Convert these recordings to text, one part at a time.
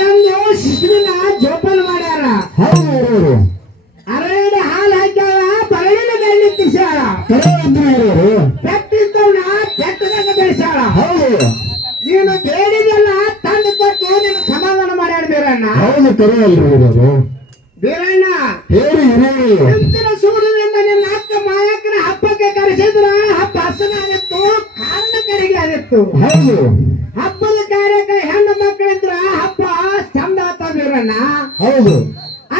ತಂದು ಶಿಶುವಿನ ಜೋಪಾನ ಮಾಡ್ಯಾರ. ಹೌದು ಅರಳಿನ ಹಾಲು ಹಾಕ್ಯಾಳ, ಬರಳಿನ ಬೆಳ್ಳಿ ತಿರ್ಸಾಳ, ಪೆಟ್ಟಿದ್ದವನ್ನ ಪೆಟ್ಟದಾಗ ಬೆಳೆಸಾಳ. ಹೌದು ನೀನು ಬೇಡಿದೆಲ್ಲ ತಂದು ಕೊಟ್ಟು ನಿನ್ನ ಸಮಾಧಾನ ಮಾಡ್ಯಾರ ಬೀರಣ್ಣ. ಹೌದು ಕರೆಯಲ್ರಿ ಬೀರಣ್ಣ ಹೇಳಿ ಇಂತಿನ ಸೂರ್ಯನಿಂದ ನಿನ್ನ ಅಕ್ಕ ಮಾಯಕ್ಕನ ಹಬ್ಬಕ್ಕೆ ಕರೆಸಿದ್ರ ಹಬ್ಬ ಹಸನಾಗಿತ್ತು, ಕಾರಣಕರಿಗೆ ಆಗಿತ್ತು. ಹೌದು ಹಬ್ಬದ ಕಾರ್ಯಕ್ಕೆ ಹೆಣ್ಣು ಮಕ್ಕಳಿದ್ರ ಹಬ್ಬ ಚಂದ ಆತ ಬೀರಣ್ಣ. ಹೌದು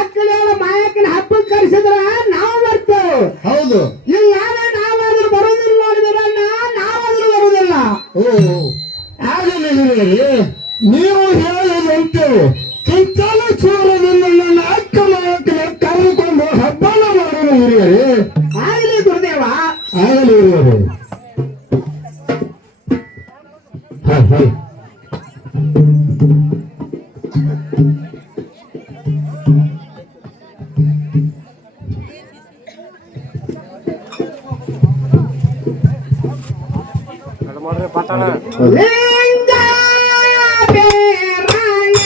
ಅಕ್ಕನ ಮಾಯಕ್ಕನ ಹಬ್ಬಕ್ಕೆ ಕರೆಸಿದ್ರ ನಾವು ಬರ್ತೇವೆ. ಹೌದು ಇಲ್ಲ ನಾವಾದ್ರೂ ಬರುದಿಲ್ಲ ನೋಡಿ ಬೀರಣ್ಣ, ನಾವಾದ್ರೂ ಬರುದಿಲ್ಲ. ಓ ಆಗಲಿ ನೀವು ಹೇಳದಂತೆ ಚಿಂತನ ಚೂರದಿಂದ ನನ್ನ ಅಕ್ಕ ಮಕ್ಕಳ ಕರೆದುಕೊಂಡು ಹಬ್ಬನ ಮಾಡೋಣ ಹಿರಿಯರೇ. ಆಗಲಿ ಗುರುದೇವ, ಆಗಲಿ ಹಿರಿಯರೇ. ಪಟ್ಟಣ ಲಿಂಗ ಬೀರಣ್ಣ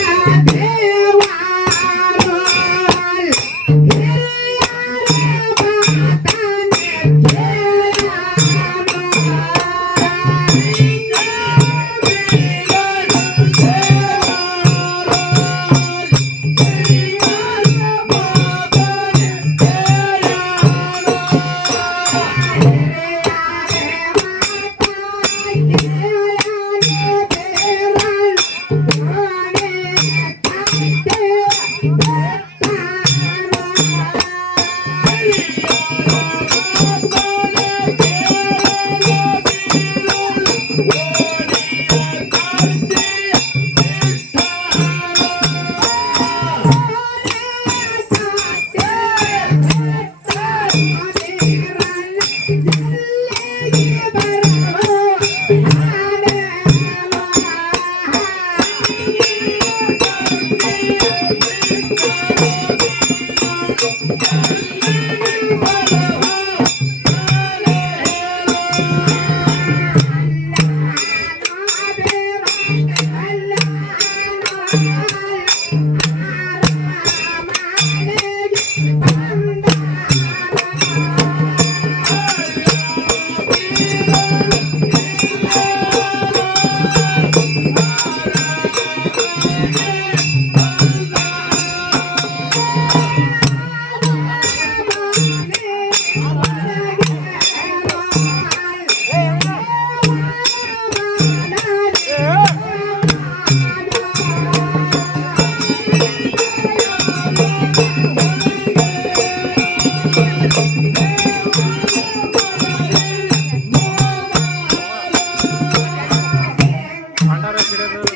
ದೇವಾರೋಳ್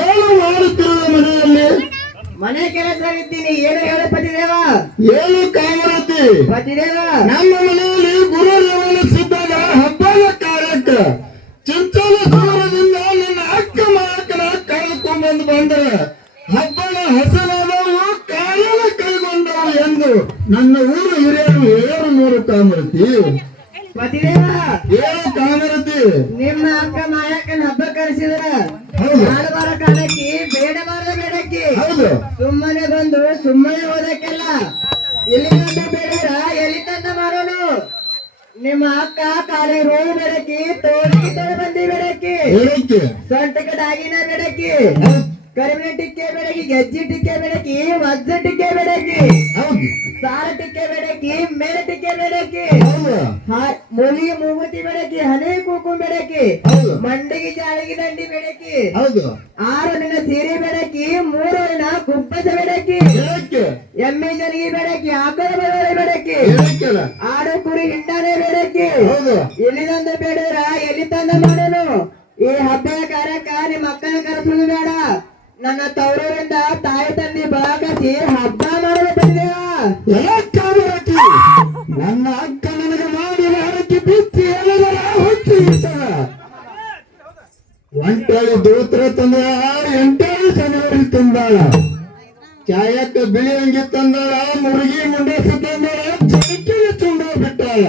ಏನು ಮಾಡುತ್ತಿರುವ ಮನೆಯಲ್ಲಿ? ಮನೆ ಕೆಲಸವಿದ್ದೀನಿ. ಏನು ಹೇಳ ಪತಿದೇವ? ಏನು ಕಾಮರತಿ? ಪತಿದೇವ, ನಮ್ಮ ಮನೆಯಲ್ಲಿ ಗುರು ಸಿದ್ಧದ ಹಬ್ಬದ ಕಾರ್ಯಕ್ಕೆ ಚಿಂತನ ದೂರದಿಂದ ನನ್ನ ಅಕ್ಕ ಮಕ್ಕಳ ಕರೆದುಕೊಂಡು ಬಂದರೆ ಹಬ್ಬದ ಹಸನಾದವು ಕಾರ್ಯನ ಕೈಗೊಂಡವು ಎಂದು ನನ್ನ ಊರು ಹಿರಿಯರು ಏರು ನೂರು ಕಾಮರತಿ. ಪತಿದೇವ, ಏನು ಕಾಮರತಿ? ನಿಮ್ಮ ಅಕ್ಕ ಮಾಯಕ್ಕನ ಹಬ್ಬ ಕರೆಸಿದ್ರ ಹೌದು. ಆಡಬಾರ ಕಾಲಕ್ಕೆ ಬೇಡಬಾರದ ಬೇಡಕ್ಕೆ ಹೌದು ಸುಮ್ಮನೆ ಬಂದು ಸುಮ್ಮನೆ ಹೋದಕ್ಕೆಲ್ಲ ಎಲ್ಲಿ ತಂದ ಬೇಡ ಎಲ್ಲಿ ತಂದ ಮಾಡೋನು. ನಿಮ್ಮ ಅಕ್ಕ ಕಾಲಿ ರೋಡು ಬೇಡಕ್ಕೆ, ತೋಳಿಗೆ ತೊಳೆ ಬಂದಿ ಬೇಡಕ್ಕೆ, ಏನಕ್ಕೆ? ಸೊಂಟಕ್ಕೆ ಡಾಗಿನ ಬೇಡಕ್ಕೆ, ಕರಿಮಿನ ಟಿಕ್ಕೆ ಬೇಡಕ್ಕೆ, ಗೆಜ್ಜಿ ಟಿಕ್ಕೆ ಬೇಡಕ್ಕೆ, ವಜ್ಜ ಟಿಕ್ಕೆ ಬೇಡಕ್ಕೆ, ಹೌದು ಸಾರ ಟಿಕ್ಕೆ ಬೇಡಕ್ಕೆ, ಮೇಲೆ ಟಿಕ್ಕೆ ಬೇಡಕ್ಕೆ, ಹೌದು ಮುಲಿಗೆ ಮೂಗುತಿ ಬೇಡಕ್ಕೆ, ಹನಿ ಕುಂಕುಮ ಬೇಡಕ್ಕೆ, ಹೌದು ಮಂಡಿಗೆ ಜಾಳಿಗೆ ದಂಡಿ ಬೇಡಕ್ಕೆ, ಹೌದು 6 ನಿನ್ನ ಸೀರೆ ಬೇಡಕ್ಕೆ, 3 ನಿನ್ನ ಕುಪ್ಪಸ ಬೇಡಕ್ಕೆ, ಏನಕ್ಕೆ? ಎಮ್ಮೆ ಜನಿಗೆ ಬೇಡಕ್ಕೆ, ಆಕಳ ಬದಲು ಬೇಡಕ್ಕೆ, ಏನಕ್ಕೆಲ್ಲ? ಆಡು ಕುರಿ ಹಿಂಡಾನೆ ಬೇಡಕ್ಕೆ. ಹೌದು ಎಲ್ಲಿ ತಂದ ಬೇಡದ್ರ ಎಲ್ಲಿ ತಂದ ಮಾಡೋನು. ಈ ಹಬ್ಬದ ಕಾರ್ಯಕ್ಕ ನಿಮ್ಮ ಅಕ್ಕನ ಕರೆಸುವುದು ಬೇಡ, ನನ್ನ ತವರೂರಿಂದ ತಾಯಿ ತಂದೆ ಬಾಕಸಿ ಹಬ್ಬ ಮಾಡಲು ಬಂದೇವ. ಕಾಮರತಿ, ನನ್ನ ಅಕ್ಕ ನನಗೆ ಮಾಡಿದ ಹರಕೆ ಬಿತ್ತಿ ಎಲ್ಲರ ಹುಚ್ಚಿ ಒಂಟಾಳಿ ದೋತ್ರ ತಂದಾಳ, 8 ಜನವರಿ ತಂದಾಳ, ಚಾಯಕ್ಕ ಬಿಳಿ ಅಂಗಿ ತಂದಾಳ, ಮುರುಗಿ ಮುಂಡಾಸ ತಂದಾಳ, ಚಳಿಕೆಗೆ ತುಂಡ ಬಿಟ್ಟಾಳ.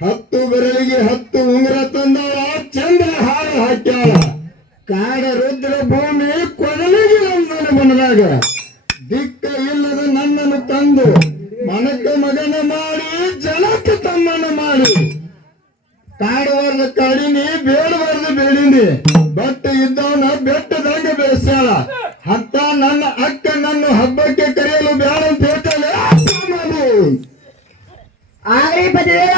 10 ಬೆರಳಿಗೆ 10 ಉಂಗುರ ತಂದಳ ಚಂದ್ರ ಹಾರ ಹಾಕ್ಯಾಳ ಕಾಡ ರುದ್ರ ಭೂಮಿ ಕೊಡಲಿಗೆ ನನ್ನ ಮನದಾಗ ದಿಕ್ಕ ಇಲ್ಲದ ನನ್ನನ್ನು ತಂದು ಮನಕ್ಕ ಮಗನ ಮಾಡಿ ಜನಕ್ಕೆ ತಮ್ಮನ ಮಾಡಿ ಕಾಡಬಾರ್ದು ಕಾಡಿನಿ ಬೇಡಬಾರ್ದು ಬೇಡಿನಿ ಬಟ್ ಇದ್ದವನ ಬೆಟ್ಟದಾಗ ಬೆಳೆಸ್ಯಾಳ ಅಂತ ನನ್ನ ಅಕ್ಕ ನನ್ನ ಹಬ್ಬಕ್ಕೆ ಕರೆಯಲು ಬೇಡ ಅಂತ ಹೇಳ್ತಾಳೆ ಆಗ್ರಿ ಪತಿದೇವ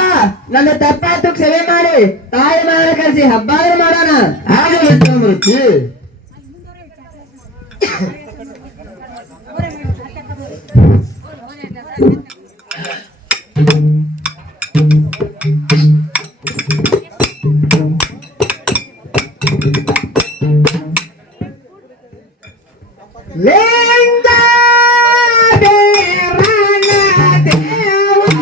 ನನ್ನ ತಪ್ಪಾತು ಕ್ಷಮೆ ಮಾಡಿ ತಾಯಿ ಮಾರ ಕರೆಸಿ ಹಬ್ಬ ಮಾಡೋಣ. ಆಗಲ್ಲ ಚಾಮರತಿ ಲಿಂಗ ದೇವನ ದೇವರಾಲ್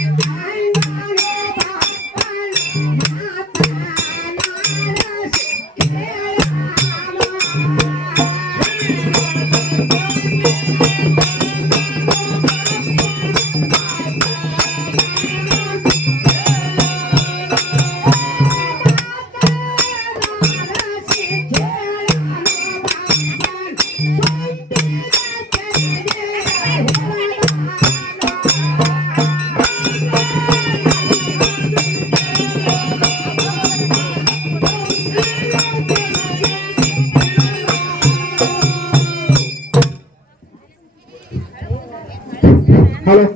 ಹಲೋ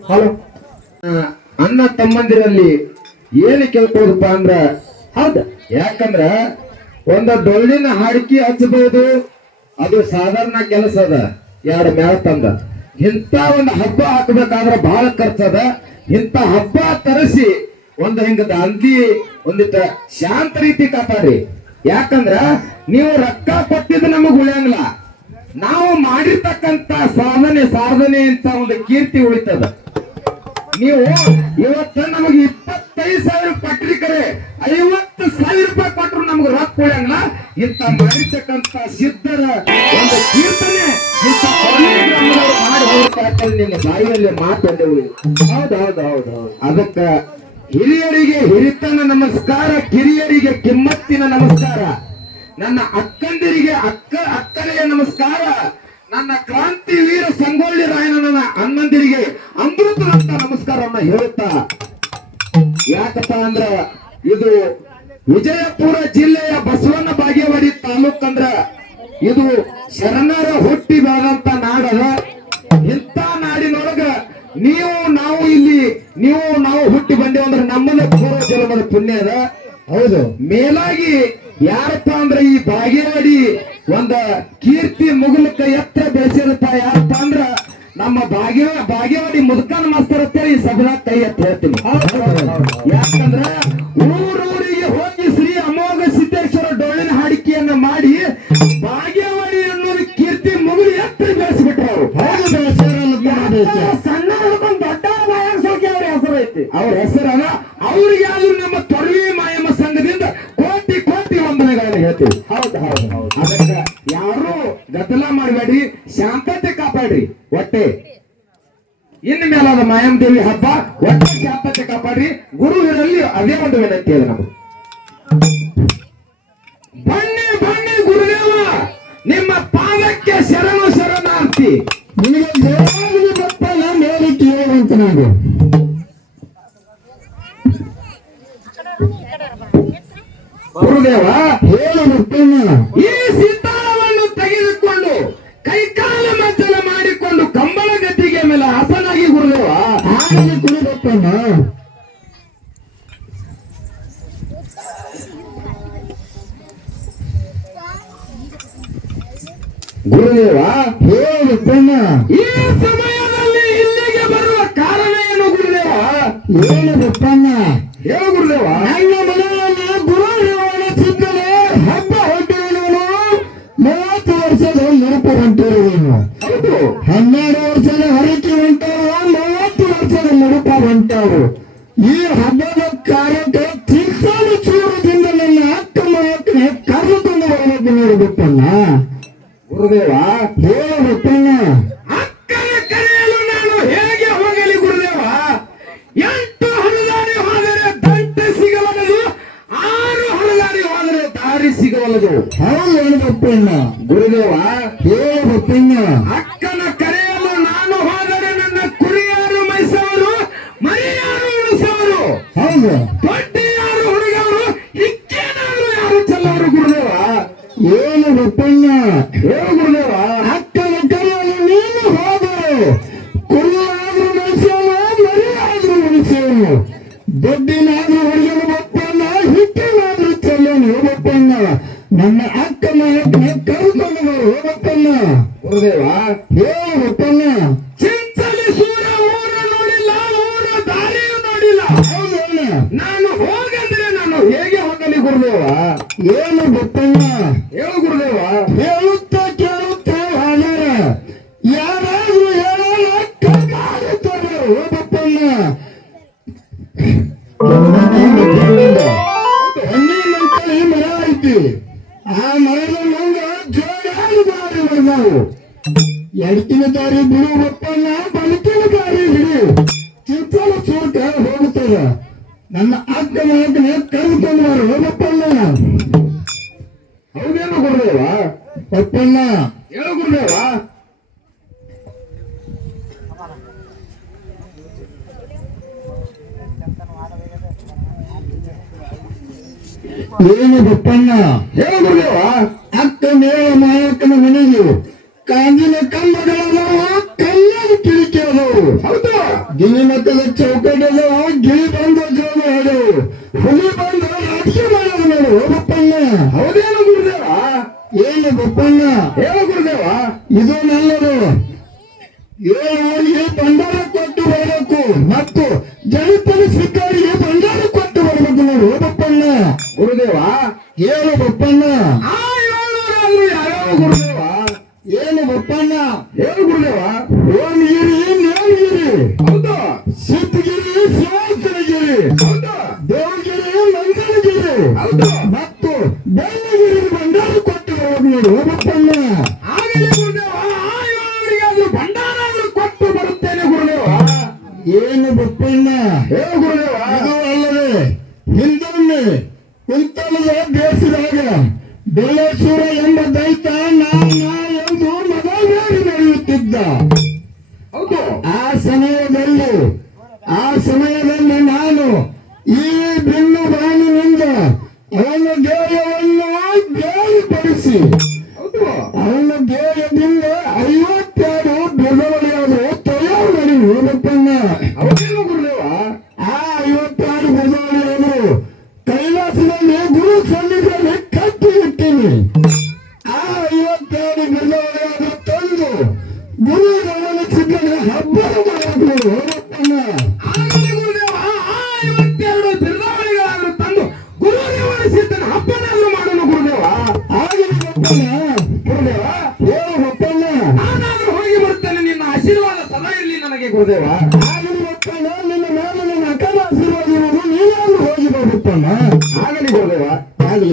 ಹಲೋ ಅಣ್ಣ ತಮ್ಮಂದಿರಲ್ಲಿ ಏನು ಕೇಳ್ಕೋದಪ್ಪ ಅಂದ್ರ ಹೌದ, ಯಾಕಂದ್ರ ಒಂದ ಡೊಳ್ಳಿನ ಹಾಡಿಕೆ ಹಚ್ಚಬಹುದು, ಅದು ಸಾಧಾರಣ ಕೆಲಸ ಅದ. ಎರಡು ಮೇಳ ತಂದ ಇಂಥ ಒಂದು ಹಬ್ಬ ಹಾಕಬೇಕಾದ್ರ ಬಹಳ ಖರ್ಚದ. ಇಂಥ ಹಬ್ಬ ತರಿಸಿ ಒಂದು ಹಿಂಗದ ಅಂದಿ ಒಂದಿಟ್ಟ ಶಾಂತ ರೀತಿ ಕಾಪಾಡ್ರಿ. ಯಾಕಂದ್ರ ನೀವು ರೊಕ್ಕ ಕೊಟ್ಟಿದ್ದು ನಮಗ್ ಉಳಿಯಂಗಿಲ್ಲ, ನಾವು ಮಾಡಿರ್ತಕ್ಕಂತ ಸಾಧನೆ ಅಂತ ಒಂದು ಕೀರ್ತಿ ಉಳಿತದ. ನೀವು ಇವತ್ತ ನಮಗೆ 25,000 ಕೊಟ್ರಿ, ಕರೆ 50,000 ರೂಪಾಯಿ ಕೊಟ್ಟರು ನಮ್ಗೆ ರೊಕ್ಕ ಉಳಿಯಂಗಿಲ್ಲ. ಇಂತ ಮಾಡಿರ್ತಕ್ಕಂತ ಸಿದ್ಧರ ಒಂದು ಕೀರ್ತನೆ ಇಂಥ ಗ್ರಾಮದವರು ಮಾಡಿ ಹೋಗ್ತಾ ನಿಮ್ಮ ಬಾಯಿಯಲ್ಲಿ ಮಾತಾಡೇವು. ಹೌದು. ಅದಕ್ಕ ಹಿರಿಯರಿಗೆ ಹಿರಿತನ ನಮಸ್ಕಾರ, ಕಿರಿಯರಿಗೆ ಕಿಮ್ಮತ್ತಿನ ನಮಸ್ಕಾರ, ನನ್ನ ಅಕ್ಕಂದಿರಿಗೆ ಅಕ್ಕನೆಯ ನಮಸ್ಕಾರ, ನನ್ನ ಕ್ರಾಂತಿ ವೀರ ಸಂಗೊಳ್ಳಿ ರಾಯಣ್ಣನ ಅಣ್ಣಂದಿರಿಗೆ ಅಮೃತದಂತ ನಮಸ್ಕಾರವನ್ನ ಹೇಳುತ್ತಾ, ಯಾಕಪ್ಪ ಅಂದ್ರ ಇದು ವಿಜಯಪುರ ಜಿಲ್ಲೆಯ ಬಸವನ ಬಾಗೇವಾಡಿ ತಾಲೂಕ್ ಅಂದ್ರ ಇದು ಶರಣರ ಹುಟ್ಟಿ ಬೆಳೆದಂತ ನಾಡದ. ಇಂಥ ನಾಡಿನೊಳಗ ನಾವು ಹುಟ್ಟಿ ಬಂದೇವು ಅಂದ್ರೆ ನಮ್ಮದ ಪೂರ್ವ ಜನ್ಮದ ಪುಣ್ಯ ಅದ. ಹೌದು, ಮೇಲಾಗಿ ಯಾರಪ್ಪ ಅಂದ್ರೆ ಈ ಬಾಗೇವಾಡಿ ಒಂದ ಕೀರ್ತಿ ಮುಗುಲಕ್ಕ ಎತ್ತರ ಬೆಳೆಸಿರಪ್ಪ ಯಾರಪ್ಪ ಅಂದ್ರ ನಮ್ಮ ಬಾಗೇವಾಡಿ ಮುದುಕನ್ ಮಾಸ್ತರ್ ಅಂತೇಳಿ ಈ ಸಭೆದಾಗ ಕೈ ಎತ್ತ ಹೇಳ್ತೀನಿ. ಯಾಕಂದ್ರ ಊರೂರಿಗೆ ಹೋಗಿ ಶ್ರೀ ಅಮೋಘ ಸಿದ್ದೇಶ್ವರ ಡೊಳ್ಳಿನ ಹಾಡಿಕೆಯನ್ನ ಮಾಡಿ ಬಾಗೇವಾಡಿ ಅನ್ನೋದು ಕೀರ್ತಿ ಮುಗುಲು ಎತ್ತರ ಬೆಳೆಸಿಬಿಟ್ರು ಅವರು. ಸಣ್ಣ ಹುಡುಕೊಂಡ್ ದೊಡ್ಡ ಮಾಯಸೋಕೆ ಅವ್ರ ಹೆಸರು ಐತಿ. ಅವ್ರ ಹೆಸರನ್ನ ಅವ್ರಿಗೆ ಯಾವ್ದು ನಮ್ಮ ತೊರವಿ ಮಾಯಮ್ಮ ಸಂಘದಿಂದ ಕೋಟಿ ವಂದನೆಗಳನ್ನ ಹೇಳ್ತೀವಿ. ಹೌದು. ಅದಕ್ಕ ಯಾರು ಗದ್ದಲ ಮಾಡಬೇಡ್ರಿ, ಶಾಂತತೆ ಕಾಪಾಡ್ರಿ. ಒಟ್ಟೆ ಇನ್ನು ಮೇಲಾದ ಮಾಯಮ್ಮ ದೇವಿ ಹಬ್ಬ ಒಟ್ಟೆ ಶಾಂತತೆ ಕಾಪಾಡ್ರಿ. ಗುರು ಇರಲಿ ಅದೇ ಒಂದು ವಿನಂತಿ ಅದ ನಮಗೆ. ಬನ್ನಿ ಗುರುದೇವ, ನಿಮ್ಮ ಪಾದಕ್ಕೆ ಶರಣಾರ್ಥಿ. ನಿಮಗೆ ದೇವಾಲಯ ಬಪ್ಪನ ಮೇಲೆ ಕೇಳುವಂತ ನಾವು ಗುರುದೇವ ಹೇಳುತ್ತೇನೆ. ಈ ಸಿತಾರವನ್ನು ತೆಗೆದುಕೊಂಡು ಕೈಕಾಲ ಮಜ್ಜಲ ಮಾಡಿಕೊಂಡು ಕಂಬಳ ಗದ್ದಿಗೆ ಮೇಲೆ ಹಸನಾಗಿ ಗುರುದೇವ ಹಾಗೆ ಕುಡಿದಪ್ಪನ. ಗುರುದೇವ ಹೇಳುತ್ತೇನ. ಈ ಸಮಯದಲ್ಲಿ ಇಲ್ಲಿಗೆ ಬರುವ ಕಾರಣ ಏನು ಗುರುದೇವ? ಹೇಳುತ್ತೇನ. ಹೇಳು ಗುರುದೇವ. ನನ್ನ ಮನೆಯಲ್ಲಿ ಗುರು ಸಿದ್ಧನೆ ಹಬ್ಬ ಹೊಂಟಿರುವನು 30 ವರ್ಷದ ನೆನಪು ಹೊಂಟಿರುವನು. ಹೌದು, 12 ವರ್ಷದ ಹೊರಕೆ ಹೊಂಟಾವು, 30 ವರ್ಷದ ನೆನಪು ಹೊಂಟಾವು. ಈ ಹಬ್ಬದ ಕಾರ್ಯಕ್ಕೆ ಚಿಂತನ ಚೂರದಿಂದ ನನ್ನ ಅಕ್ಕ ಮಕ್ಕಳೇ ಕರೆದುಕೊಂಡು ಬರಬೇಕು ನೋಡಬೇಕನ್ನ. ಗುರುದೇವ ಹೇಳಬೇಕನ್ನ. ಅಕ್ಕನ ಕರೆಯಲು ನಾನು ಹೇಗೆ ಹೋಗಲಿ ಗುರುದೇವ? 8 ಹಣದಾರಿ ಹೋದರೆ ದಂಟೆ ಸಿಗವಲ್ಲದು, 6 ಹಣದಾರಿ ಹೋದರೆ ದಾರಿ ಸಿಗವಲ್ಲದು. ಹೌದು ಹೇಳಬೇಕನ್ನ. ಗುರುದೇವ ಹೇಳಬೇಕನ್ನ. ಅಕ್ಕನ ಕರೆಯಲು ನಾನು ಹೋದರೆ ನನ್ನ ಕುರಿಯಾರು ಮೈಸವರು, ಮರಿಯಾರು ಉಳಿಸವರು. ಹೌದು, ದೊಡ್ಡ ಯಾರು ಹುಡುಗವರು, ಹಿಕ್ಕೇನಾದ್ರು ಯಾರು ಚೆಲ್ಲವರು. ಗುರುದೇವ ಏನು ಗೊತ್ತಣ್ಣ? ಹೇಳು ಗುರುದೇವ. ಅಕ್ಕನ ಕರೆಯಲು ನೀನು ಹೋದರು, ಕುರಿಯಾದ್ರೂ ಮನುಷ್ಯನು, ಮರಿಯಾದ್ರೂ ಮನುಷ್ಯನು, ದೊಡ್ಡಿನಾದ್ರೂ ಹುಡುಗನು ಬಪ್ಪಣ್ಣ, ಹಿಕ್ಕೇನಾದ್ರೂ ಚೆಲ್ಲನು ಹೋಗಪ್ಪಣ್ಣ. ನನ್ನ ಅಕ್ಕ ಮಕ್ಕಳ ಕರೆದುಕೊಂಡು ಹೋಗಪ್ಪಣ್ಣ. ಗುರುದೇವ ಹೇಳು ಗೊತ್ತಣ್ಣ. ಚಿಂಚಲಿ ಸೂರ ಊರು ನೋಡಿಲ್ಲ, ಊರ ದಾರಿಯೂ ನೋಡಿಲ್ಲ. ಹೌದು, ನಾನು ಹೋಗಂದ್ರೆ ನಾನು ಹೇಗೆ ಹೋಗಲಿ ಗುರುದೇವ? ಏನು ಗೊತ್ತಣ್ಣ? ಹೇಳು ಗುರುದೇವ. ಹೇಳುತ್ತಾ ಕೇಳುತ್ತಾ ಹಾಗಾರ ಯಾರಾದ್ರೂ ಹೇಳಲ್ಲ ಕೈಗಾಡುತ್ತಾರೆ ಹೋಗಪ್ಪಣ್ಣ. ಹಣ್ಣಿ ಮಂಕಳಿ ಮರ ಐತಿ. ಆ ಮರದ ಮುಂದ ಜೋರಾಗಿ ದಾರಿ ಬರ್ದಾವು. ಎಡಕಿನ ದಾರಿ ಬಿಡು ಒಪ್ಪನ್ನ, ಬಲಕಿನ ದಾರಿ ಹಿಡಿ. ಚಿತ್ತಲ ಸೂಟ ಹೋಗುತ್ತದ. ನನ್ನ ಅಕ್ಕ ಮಗನ ಕರೆದುಕೊಂಡು ಬಾರು ಒಪ್ಪನ್ನ. ಹೌದೇನು ಗುರುದೇವ? ಒಪ್ಪನ್ನ ಹೇಳು ಗುರುದೇವ. ಏನು ಬಪ್ಪಣ್ಣ? ಹೇಳು ಗುರುದೇವ. ಅಕ್ಕ ಮೇಳ ಮಾಯಕ್ಕನ ಮನೆಗೆ ಕಾಂಜಿನ ಕಂಬಗಳದವ, ಕಲ್ಯಾಣ ಕಿಡಿಕೆ ಅದವು. ಹೌದು. ಗಿಳಿ ಮಕ್ಕಳ ಚೌಕಟ್ಟದವ, ಗಿಳಿ ಬಂದ ಜೋಗ ಹಾಡವು, ಹುಲಿ ಬಂದ ರಾಜಕೀಯ ಮಾಡೋದು ನೋಡು ಬಪ್ಪಣ್ಣ. ಹೌದೇನು ಗುರುದೇವ? ಏನು ಬಪ್ಪಣ್ಣ? ಹೇಳು ಗುರುದೇವ. ಇದು ನಲ್ಲದು. ಏಳಿಗೆ ಭಂಡಾರ ಕೊಟ್ಟು ಬರಬೇಕು ಮತ್ತು ಜನಪದ ಸಿಕ್ಕರಿಗೆ ಭಂಡಾರ ಕೊಟ್ಟು ಬರಬೇಕು ನೋಡು ಬಪ್ಪಣ್ಣ. ಗುರುದೇವ ಹೇಳು ಬಪ್ಪಣ್ಣ. ಯಾವ್ಯಾವ ಗುರುದೇವ? ಏನು ಬಪ್ಪಣ್ಣ? ಹೇಳು ಗುರುದೇವ. ಓಮಗಿರಿ, ನೇಮಗಿರಿ, ಹೌದು. ಸಿದ್ಧಗಿರಿ, ಶಿವಾಸನಗಿರಿ, ಹೌದು. ದೇವಗಿರಿ, ಮಂಗಳಗಿರಿ, ಹೌದು. ಮತ್ತು ಬೆಳ್ಳಗಿರಿ ಭಂಡಾರ ಕೊಟ್ಟು ಬರಬೇಕು ನೋಡು ಬಪ್ಪಣ್ಣ. ಆಗಲಿ ಗುರುದೇವ. ಭಂಡಾರ ಕೊಟ್ಟು ಬರುತ್ತೇನೆ ಗುರುದೇವ. ಏನು ಬಪ್ಪಣ್ಣ? ಹೇಳು ಗುರುದೇವ. ಇದು ಅಲ್ಲದೆ ಹಿಂದೊಮ್ಮೆ ಕುಂತಲದ ದೇಶದಾಗ ಬೆಳೇಶ್ವರ ಎಂಬ ದೈತ ನಾ ಎಂದು ಮದವೇರಿ ನಡೆಯುತ್ತಿದ್ದ. ಹೌದು. ಆ ಸಮಯದಲ್ಲಿ ನಾನು ಈ ಬಿಲ್ಲು ಬಾಣಿನಿಂದ ಅವನ ದೇಹವನ್ನು ಬೇರ್ಪಡಿಸಿ ಅವನ ದೇಹದಿಂದ 52 ಬೆದವಳಿಯಾದರು ತಯಾರು ಹೋಗಪ್ಪಣ್ಣ. ಅವನೇನು ಗುರುದೇವ? ಆ 52 ಬೆದವಳಿಯಾದರು ಕೈಲಾಸದಲ್ಲಿ ಗುರು ಸನ್ನಿಧಿಯಲ್ಲಿ ಕಟ್ಟಿ ಇಟ್ಟೀನಿ. ಆ 52 ಬೆದವಳಿಯಾದರು ತಂದು ಗುರು ಗಮನಿಸಿದ ಹಬ್ಬದ ಮಾಡಬೇಕು ಹೋಗಪ್ಪಣ್ಣ. ಆಗಲಿ ಗುರುದೇವ. ಆ 52 ಬೆದವಳಿಗಳಾದರೂ ತಂದು ಗುರು ಗಮನಿಸಿದ ಹಬ್ಬನಾದರೂ ಮಾಡೋಣ ಗುರುದೇವ. ಆಗಲಿ ಬಪ್ಪಣ್ಣ. ಗುರುದೇವ ಹೇಳು ಬಪ್ಪಣ್ಣ. ನಾನಾದ್ರೂ ಹೋಗಿ ಬರ್ತೇನೆ. ನಿನ್ನ ಆಶೀರ್ವಾದ ಸದಾ ಇರಲಿ ನನಗೆ ಗುರುದೇವ. ಆಗಲಿ ಬಪ್ಪಣ್ಣ. ನಿನ್ನ ಮೇಲೆ ನನ್ನ ಅಕ್ಕನ ಆಶೀರ್ವಾದ ಇರುವುದು. ನೀನಾದ್ರೂ ಹೋಗಿ ಬಾ ಬಪ್ಪಣ್ಣ. ಆಗಲಿ ಗುರುದೇವ. ಆಗಲಿ.